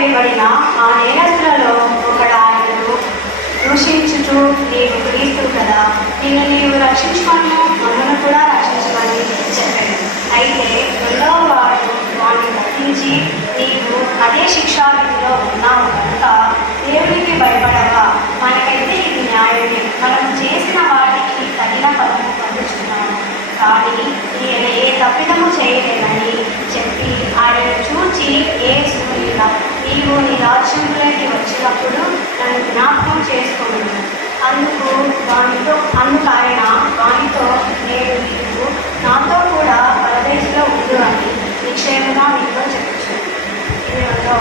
ఆ నేరస్తులలో ఒకడాయను ఆయనను దూషించుచు నీవు క్రీస్తు కదా. నిన్ను నీవు రక్షించుకొని మనను కూడా రక్షించమని చెప్పాడు. అయితే రెండవ వాడు వాడిని తప్పించి నీవు అదే శిక్షావిధిలో ఉన్నావు కనుక దేవునికి భయపడవా. మనకైతే ఇది న్యాయమే. మనం చేసిన వాటికి తగిన ఫలము పొందుతున్నాము కానీ ఈయన ఏ తప్పిదము చేయలేదని చెప్పి ఆయన చూచి ఏ సూర్యుల నీవు నీ రాజ్యంలోకి వచ్చినప్పుడు నన్ను జ్ఞాపకం చేసుకోను అందుకు వానితో అందుకు ఆయన వానితో నేను నీవు నాతో కూడా పరదేశంలో ఉండు అని నిక్షేమంగా నీతో చెప్పచ్చు ఇది రెండవ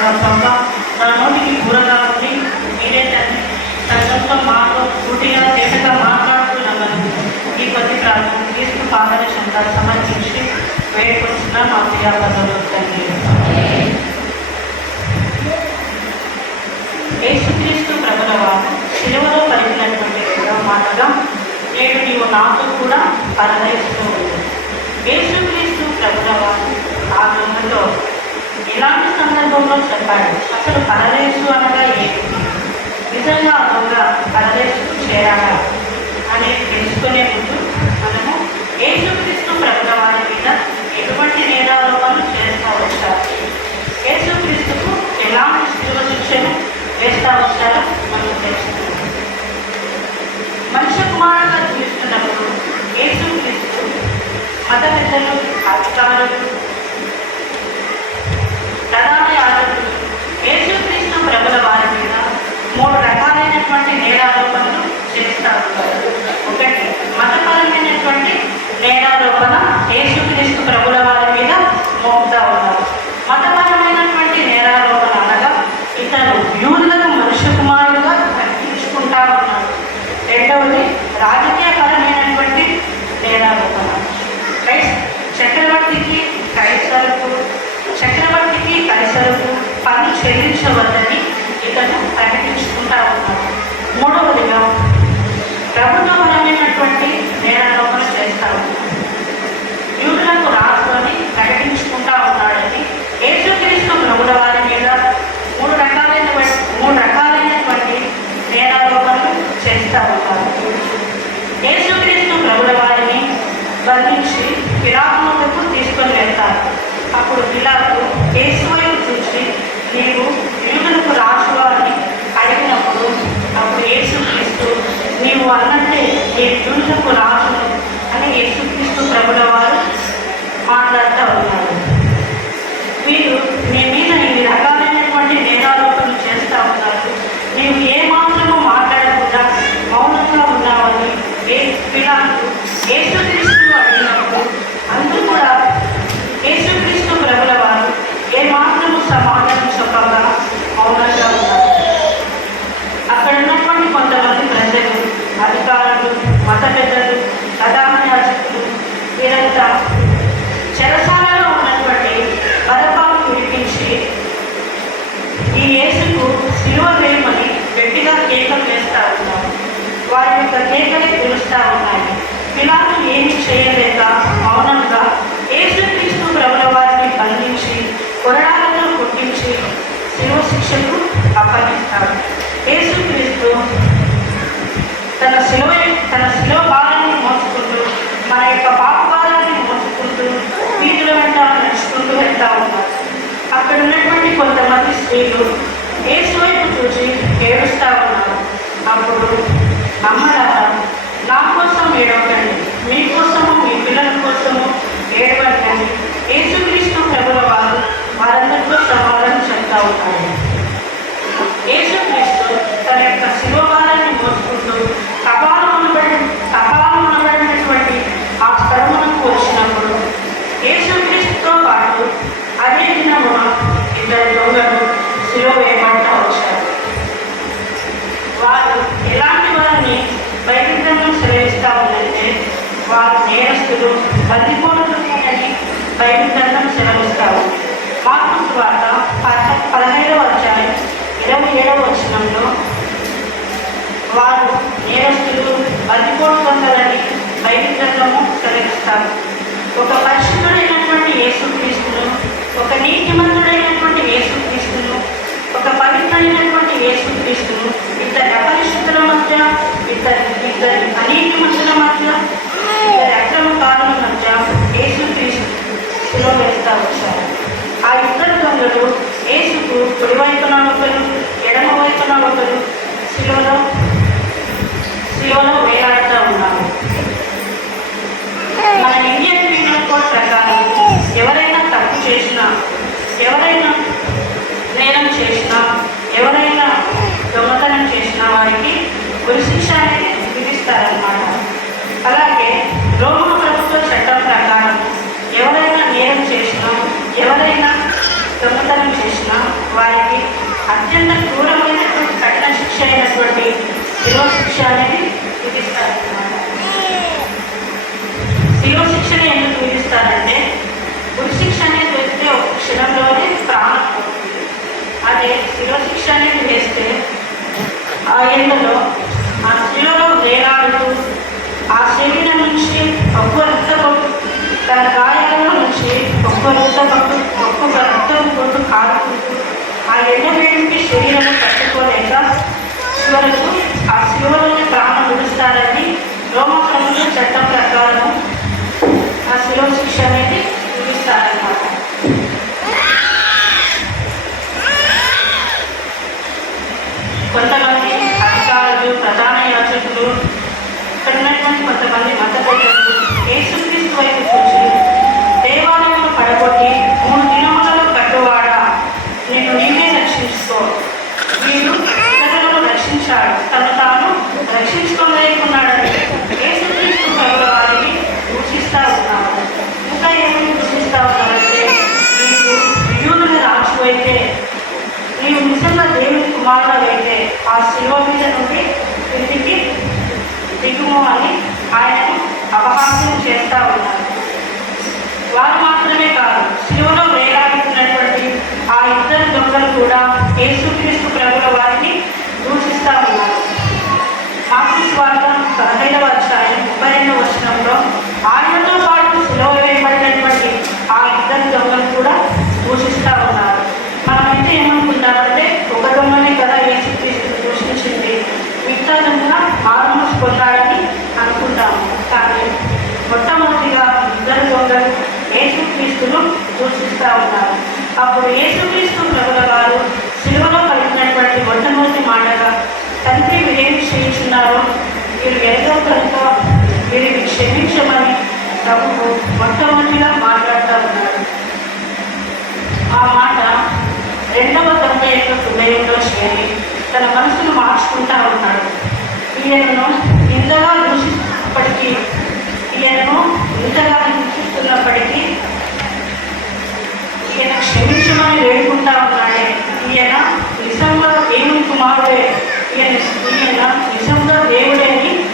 ధ్యానిస్తాము ప్రభావ నా నోటికి దూరంగా మీరే తండ్రి మాతో పూర్తిగా తేటగా మాట్లాడుతున్నామని ఈ కొద్ది ప్రార్థన క్రీస్తు పాదాల సమర్పించి వేడుకొచ్చిన మా ప్రియా యేసుక్రీస్తు ప్రభుల వారు శిలువలో పలికినటువంటి మాటగా నేడు నీవు నాకు కూడా పరదయిస్తూ ఉంది యేసుక్రీస్తు ప్రభుల వారు ఆ గ్రహంలో ఇలాంటి సందర్భంలో చెప్పాడు. అసలు పరదేశు అనగా ఏంటి నిజంగా ఆ పరదేశకు చేరాలా అనేది తెలుసుకునే ముందు మనము యేసుక్రీస్తు ప్రభుల వారి మీద ఎటువంటి నేరారోపణలు చేస్తూ వచ్చారు? యేసుక్రీస్తుకు ఎలాంటి శిలువ శిక్షను వేస్తూ వచ్చారో మనం తెలుసుకుందాం మనుష్య కుమారుగా చూస్తున్నప్పుడు యేసుక్రీస్తు మత పెద్దలు అధికారులు ప్రధాన యాజకులు యేసుక్రీస్తు ప్రభుల వారి మీద మూడు రకాలైనటువంటి నేరారోపణలు చేస్తూ ఉంటారు ఒకటి మతపరమైనటువంటి నేరారోపణ యేసుక్రీస్తు ప్రభుల వారిని చేస్తా ఉన్నారు యేసుక్రీస్తు ప్రభుల వారిని బంధించి పిలాతులకు తీసుకొని వెళ్తారు. అప్పుడు పిలాతు యేసువైపు చూసి నీవు యూదులకు రాజువా అని అడిగినప్పుడు అప్పుడు యేసుక్రీస్తు నీవు అన్నట్టే నేను యూదులకు రాజును అని యేసుక్రీస్తు ప్రభుల వారు మాట్లాడుతూ ఉన్నారు. వీరు తన శిలువ తన శిలువ భాగాన్ని మోసుకుంటూ మన యొక్క పాప భాగాన్ని మోసుకుంటూ వీధుల వెంట నడుచుకుంటూ వెళ్తా ఉన్నారు అక్కడ ఉన్నటువంటి కొంతమంది స్త్రీలు ఏ వైపు చూసి ఏడుస్తా ఉన్నారు. అప్పుడు అమ్మలారా నా కోసం ఏడవకండి. మీకోసము మీ పిల్లల కోసము ఏడవకండి. ఏసుక్రీస్తు ప్రభుల వారు వారందరితో సమాధానం చెప్తా ఉంటారు వారు నేరస్తులు బందిపోటు దొంగలని బయటను సెలవిస్తారు ఒక పరిశుద్ధుడైనటువంటి యేసుక్రీస్తును ఒక నీతిమంతుడైనటువంటి యేసుక్రీస్తును ఒక పవిత్రైనటువంటి యేసుక్రీస్తును ఇద్దరి అపరిశుద్ధుల మధ్య ఇద్దరి ఇద్దరి అనీతిమంతుల మధ్య ఇద్దరి అక్రమకారుల మధ్య యేసుక్రీస్తు శిలో వేస్తా వచ్చారు. ఆ ఇద్దరు దొంగలు యేసుకు కుడివైపున ఒకరు ఎడమ వైపున ఒకరు శిలోలో శిలోలో వేలాడుతూ ఉన్నారు. మన ఇండియన్ పీనల్ కోడ్ ప్రకారం ఎవరైనా తప్పు చేసినా ఎవరైనా నేరం చేసినా ఎవరైనా దొంగతనం చేసిన వారికి ఉరిశిక్ష అనేది విధిస్తారన్నమాట. అలాగే రోమన్ ప్రభుత్వ చట్టం ప్రకారం ఎవరైనా నేరం చేసినా ఎవరైనా దొంగతనం చేసినా వారికి అత్యంత క్రూరమైనటువంటి కఠిన శిక్ష అయినటువంటి శిలో శిక్ష అనేది చూపిస్తారు శిలో శిక్షణ ఎందుకు విధిస్తారంటే ఉరి శిక్ష అనేది వేస్తే ఒక క్షణంలోనే ప్రాణం పోతుంది. అదే శిలో శిక్ష అనేది వేస్తే ఆ ఎండలో ఆ శిలలో వేలాడుతూ ఆ శరీరం నుంచి ఒక్క రక్తపొట్టు తన గాయాలలో నుంచి ఒక్క రక్తపొట్టు ఒక్కొక్క రక్తం పొట్టు కారుకుంటూ ఆ ఎండ వేడికి శరీరం తట్టుకోలేక చివరకు ఆ శివలోని ప్రాణం విడుస్తారని రోమక్రమంలో చట్టం ప్రకారం ఆ శిలో శిక్ష అనేది విధిస్తారన్నమాట కొంతమంది అధికారులు ప్రధాన యాచకులు ఇక్కడ ఉన్నటువంటి కొంతమంది మత పెద్దలు యేసుక్రీస్తు వైపు చూసి దేవాలయంలో పడగొట్టి మూడు దినములలో కట్టువాడా నేను నీవే రక్షించుకో వీడు ఇతరులను రక్షించాడు తను తాను రక్షించుకోలేకున్నాడని యేసుక్రీస్తు ప్రభుల వారిని దూషిస్తా ఉన్నారు ఇంకా ఏమని దూషిస్తా ఉన్నారంటే నీకు యూదుల రాజు అయితే నీవు నిజంగా దేవుని కుమారుడు అయితే ఆ శిలువ మీద నుండి క్రిందికి దిగుము అని ఆయనను అపహాస్యం చేస్తా ఉన్నారు వారు మాత్రమే కాదు శిలువలో వేలాడుతున్నటువంటి ఆ ఇద్దరు దొంగలు కూడా యేసుక్రీస్తు ప్రభుల వారిని దూషిస్తా ఉన్నారు మార్పు స్వార్థ పదహైదవ అధ్యాయం ముప్పై రెండవ వచనంలో ఆయనతో పాటు శిలువ వేయబడినటువంటి ఆ ఇద్దరు దొంగలు కూడా దూషిస్తా ఉన్నారు మనమైతే ఏమనుకుంటామంటే ఒక దొంగనే కదా యేసుక్రీస్తుని దూషించింది మిగతా దొంగ మారుమూసి పొందాడని అనుకుంటాము కానీ మొట్టమొదటిగా ఇద్దరు దొంగలు సూచిస్తూ ఉన్నారు అప్పుడు యేసుక్రీస్తు ప్రభుల వారు సిలువలో కలిగినటువంటి మొట్టమొదటి మాటగా తండ్రి ఏమి చేయించున్నారో మీరు ఎంతో కనుక వీరిని క్షమించమని ప్రభువు మొట్టమొదటిగా మాట్లాడుతూ ఉన్నారు ఆ మాట రెండవ తొంభై యొక్క హృదయంలో చేరి తన మనసును మార్చుకుంటా ఉన్నాడు. ఈయనను ఇంతగా దూషిస్తున్నప్పటికీ ఈయనను ఇంతగా దూషిస్తున్నప్పటికీ ఈయన క్షమించమని వేడుకుంటా ఉన్నాడే. ఈయన నిజంగా దేవుని కుమారుడే ఈయన ఈయన నిజంగా దేవుడే అని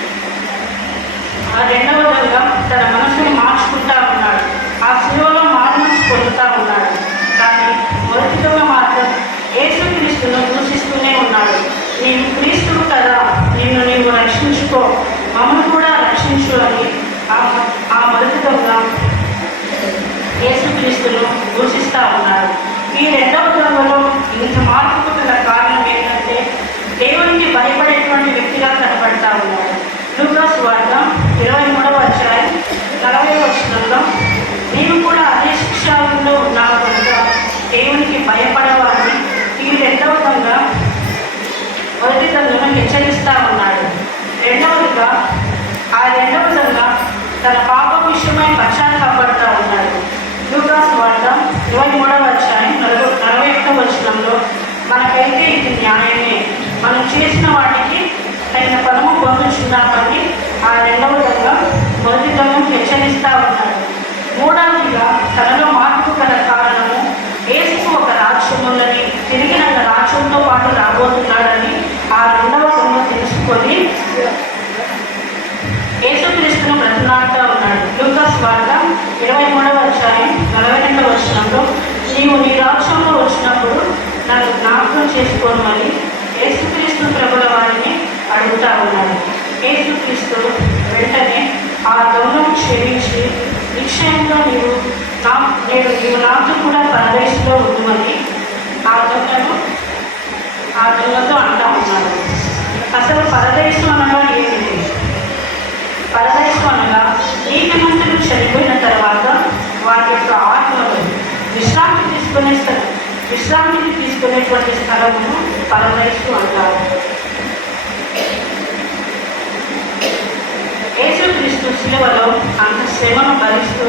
ఆ రెండవదిగా తన మనసుని మార్చుకుంటా ఉన్నాడు. ఆ శిలువలో మార్మనిసి పొందుతా ఉన్నాడు. కానీ మొదటిగా మాత్రం యేసుక్రీస్తును దూషిస్తూనే ఉన్నాడు. నేను క్రీస్తుడు కదా. నిన్ను నీవు రక్షించుకో. మమ్మల్ని కూడా రక్షించు అని ఆ మొదటిగా ఈ రెండవ క్రమంలో ఇంత మార్పుకున్న కారణం ఏంటంటే దేవునికి భయపడేటువంటి వ్యక్తిగా కనపడతా ఉన్నాడు లూకాస్ వార్త ఇరవై మూడవ అధ్యాయం నలభై వచనంలో నేను కూడా అదే శిక్షలో నా కనుక దేవునికి భయపడవాలని భయపడవారిని వీరెన్నవకంగా మొదటి తనను హెచ్చరిస్తా ఉన్నాడు రెండవదిగా ఆ రెండవ రెండవదంగా తన పాప అయితే ఇది న్యాయమే. మనం చేసిన వాటికి తగిన పదము పొందుచున్నామని ఆ రెండవ దళం మొదటి దళం హెచ్చరిస్తా ఉన్నాడు మూడవదిగా తనలో మార్పు గల కారణము ఏసుకు ఒక రాజ్యములని తిరిగిన నన్ను రాజ్యంతో పాటు రాబోతున్నాడని ఆ రెండవ దళం తెలుసుకొని యేసుక్రీస్తును బ్రతులాడుతూ ఉన్నాడు. లూకాస్ వార్త ఇరవై మూడవ అధ్యాయం నలభై రెండవ వచ్చినప్పుడు నీవు నీ రాజ్యంలో వచ్చినప్పుడు నన్ను జ్ఞాపకం చేసుకోమని యేసుక్రీస్తు ప్రభుల వారిని అడుగుతా ఉన్నాను. యేసుక్రీస్తు వెంటనే ఆ దొంగను క్షమించి నిశ్చయంగా నీవు నా నేను నీవు నాతో కూడా పరదేశంలో ఉండమని ఆ దొంగను ఆ దొంగతో అంటా ఉన్నాను అసలు పరదేశం అనగా ఏమిటి? పరదేశం అనగా నీతిమంతులు చనిపోయిన తర్వాత వారి యొక్క ఆత్మలు విశ్రాంతి తీసుకునే స్థలం విశ్రాంతిని తీసుకునేటువంటి స్థలమును పరదేశం అంటారు యేసుక్రీస్తు శిలువలో అంత శ్రమను భరిస్తూ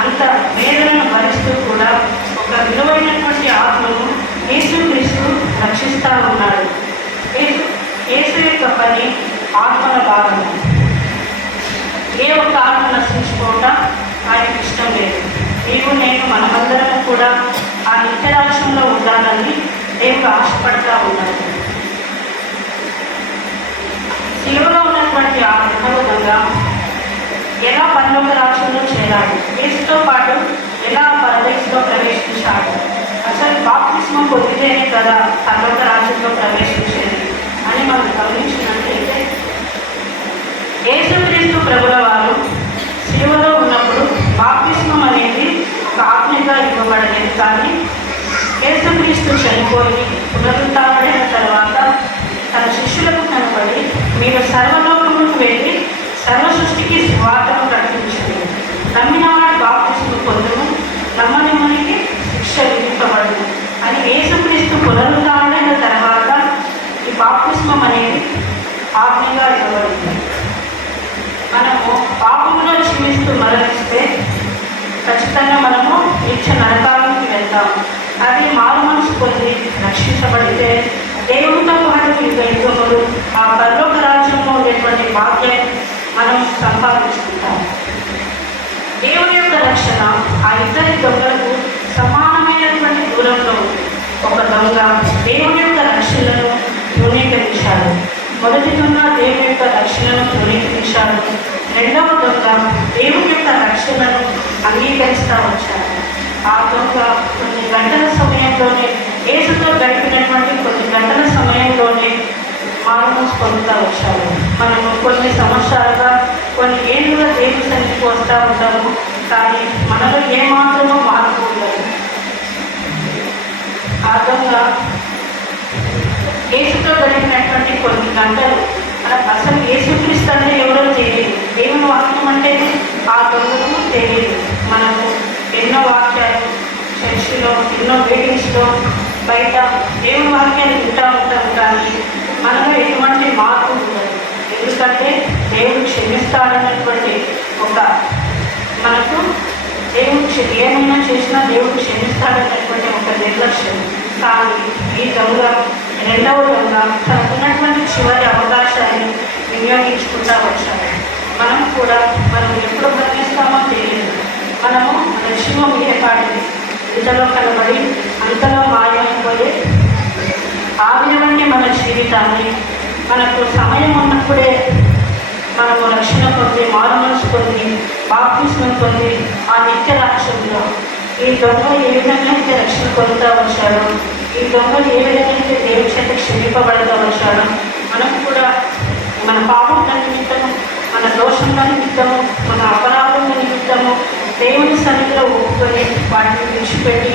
అంత వేదనను భరిస్తూ కూడా ఒక విలువైనటువంటి ఆత్మను యేసుక్రీస్తు రక్షిస్తూ ఉన్నాడు యేసు యేసు యొక్క పని ఆత్మల భాగము ఏ ఒక్క ఆత్మ నశించుకోవటం ఆయనకి ఇష్టం లేదు. నీవు నేను మనమందరం కూడా ఆ నిత్యరాజ్యంలో ఉండాలని దేవుడు ఆశపడతా ఉన్నాడు. సిలువలో ఉన్నటువంటి ఆ రెండవ ఎలా పరలోక రాజ్యంలో చేరాడు? యేసుతో పాటు ఎలా పరదేశంలో ప్రవేశించాడు? అసలు బాప్తిస్మం పొందితేనే కదా పరలోక రాజ్యంలో ప్రవేశించేది అని మనం గమనించినట్లయితే యేసుక్రీస్తు ప్రభుల వారు సిలువలో ఉన్నప్పుడు బాప్తిస్మం అనేది ఒక ఆజ్ఞగా ఇవ్వబడలేదు. కానీ యేసుక్రీస్తు చనిపోయి పునరుత్డైన తర్వాత తన శిష్యులకు కనబడి మీరు సర్వలోకములకు వెళ్ళి సర్వ సృష్టికి స్వార్థను ప్రకటించండి. నమ్మిన వాడు బాప్తిస్ము పొందును నమ్మని మునికి శిక్ష విధింపబడును అని యేసుక్రీస్తు పునరుత్డైన తర్వాత ఈ బాప్తిస్మం అనేది ఆజ్ఞగా ఇవ్వబడింది. మనము పాపంలో జీవిస్తూ మరణిస్తే ఖచ్చితంగా మనము నిత్య నరకానికి వెళ్తాము. అది మారు మనసు పొంది రక్షించబడితే దేవుడితో పాటు యుగ యుగములు ఆ పరలోక రాజ్యంలో ఉండేటువంటి భాగ్యం మనం సంపాదించుకుంటాం. దేవుని యొక్క రక్షణ ఆ ఇద్దరి దొంగలకు సమానమైనటువంటి దూరంలో ఒక దొంగ దేవుని యొక్క రక్షణను ధృవీకరించాడు. మొదటి దొంగ దేవుని యొక్క రక్షణను ధృవీకరించాడు. రెండవ దొంగ దేవుని యొక్క రక్షణను అంగీకరిస్తూ వచ్చాడు. ఆ యొక్క కొన్ని గంటల సమయంలోనే ఏసుతో గడిపినటువంటి కొన్ని గంటల సమయంలోనే మారుమూసి పొందుతూ వచ్చాడు మనము కొన్ని సంవత్సరాలుగా కొన్ని ఏళ్ళుగా దేవుని సన్నిధికి వస్తూ ఉంటాము కానీ మనలో ఏమాత్రమో మార్పు ఉండదు. ఆ దొంగ ఏసుతో గడిపినటువంటి కొన్ని గంటలు మనకు అసలు ఏసుక్రీస్తు అంటే ఎవరో తెలియదు దేవుని వాక్యం అంటే ఆ దొంగకు తెలియదు. మనము ఎన్నో వాక్యాలు చర్చిలో ఎన్నో మీటింగ్స్లో బయట దేవుని వాక్యాన్ని వింటూ ఉంటాం కానీ మనలో ఎటువంటి మార్పు ఉండదు. ఎందుకంటే దేవుడు క్షమిస్తాడన్నటువంటి ఒక మనకు దేవుడు ఏమైనా చేసినా దేవుడు క్షమిస్తాడన్నటువంటి ఒక నిర్లక్ష్యం. కానీ ఈ దొంగ రెండవ దొంగ తనకున్నటువంటి చివరి అవకాశాన్ని వినియోగించుకుంటా వచ్చాడు. మనం కూడా మనం ఎప్పుడు బ్రతిస్తామో తెలియదు. మనము మన జీవం ఏర్పాడింది ఇంతలో కనబడి అంతలో మాయమైపోయి ఆవినవంటి మన జీవితాన్ని మనకు సమయం ఉన్నప్పుడే మనము రక్షణ పొంది మారుమనసు పొంది బాప్తిస్మం పొంది ఆ నిత్య రాక్షంలో ఈ దొంగ ఏ విధంగా అయితే రక్షణ పొందుతూ వచ్చాడో ఈ దొంగలు ఏ విధంగా అయితే దేవుడి చేత క్షమింపబడుతూ వచ్చాడో మనం కూడా మన పాపం నిమిత్తము మన దోషంగా నిమిత్తము మన అపరాధం నిమిత్తము దేవుని సన్నిధిలో ఒప్పుకొని వాటిని విడిచిపెట్టి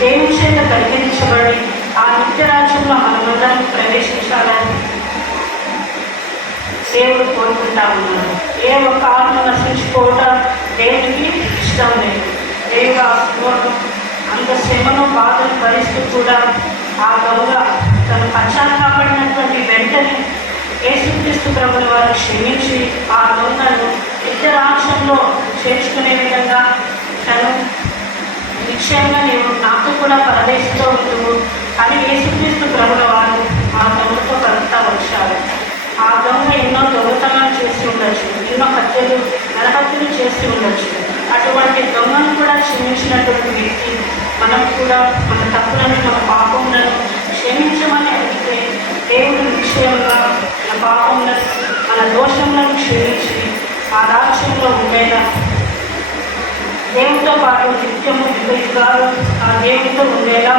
దేవుని చేత పరిగణించబడి ఆ నిత్య రాజ్యంలో మనమందరం ప్రవేశించాలని దేవుడు కోరుకుంటా ఉన్నాడు. ఏ ఒక్క ఆత్మ నశించుకోవటం దేవునికి ఇష్టం లేదు. దేవుడు ఆ శ్రమను అంత శ్రమను బాధను భరిస్తూ కూడా ఆ దొంగ తను పశ్చాత్తాపడినటువంటి వెంటనే యేసుక్రీస్తు ప్రభుని వారు క్షమించి ఆ దొంగను నిత్య రాష్ట్రంలో చేర్చుకునే విధంగా చేశాడు నిశ్చయంగా నేను నాకు కూడా పరదేశంతో ఉంటువు అని యేసుక్రీస్తు ప్రభుల వారు ఆ దొంగతో కలుగుతా వచ్చారు. ఆ దొంగ ఎన్నో దొంగతనాలు చేసి ఉండొచ్చు. ఎన్నో హత్యలు నరహత్యలు చేసి ఉండొచ్చు. అటువంటి దొంగను కూడా క్షమించినటువంటి వ్యక్తి మనం కూడా మన తప్పులను మన పాపములను క్షమించమని అడిగితే దేవుడు నిశ్చయంగా మన పాపములను మన దోషములను క్షమించి ఆ రాజ్యంలో ఉండేలా దేవునితో పాటు నిత్యము యుగాలు ఆ దేవునితో ఉండేలా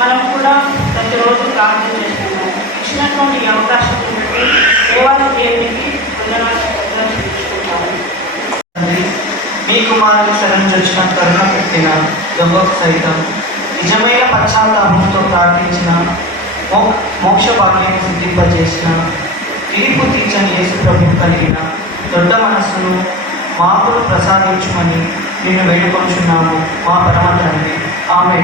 మనం కూడా ప్రతిరోజు ప్రార్థన చేస్తున్నాం ఇచ్చినటువంటి అవకాశం ఉన్నట్టు దేవాలయ దేవునికి వందనాలు చెల్లించుకుంటాము తండ్రి, మీ కుమారుని శరణు వచ్చిన కరుణ పెట్టిన దొంగకు సైతం నిజమైన పశ్చాత్తాపంతో ప్రార్థించిన మో- మోక్ష భాగ్యాన్ని సిద్ధింపజేసిన తీర్పు తీర్చని యేసు ప్రభు కలిగిన దొడ్డ మనస్సును మాకు ప్రసాదించమని నేను వేడుకొంచున్నాను మా పరమ తండ్రి ఆమె.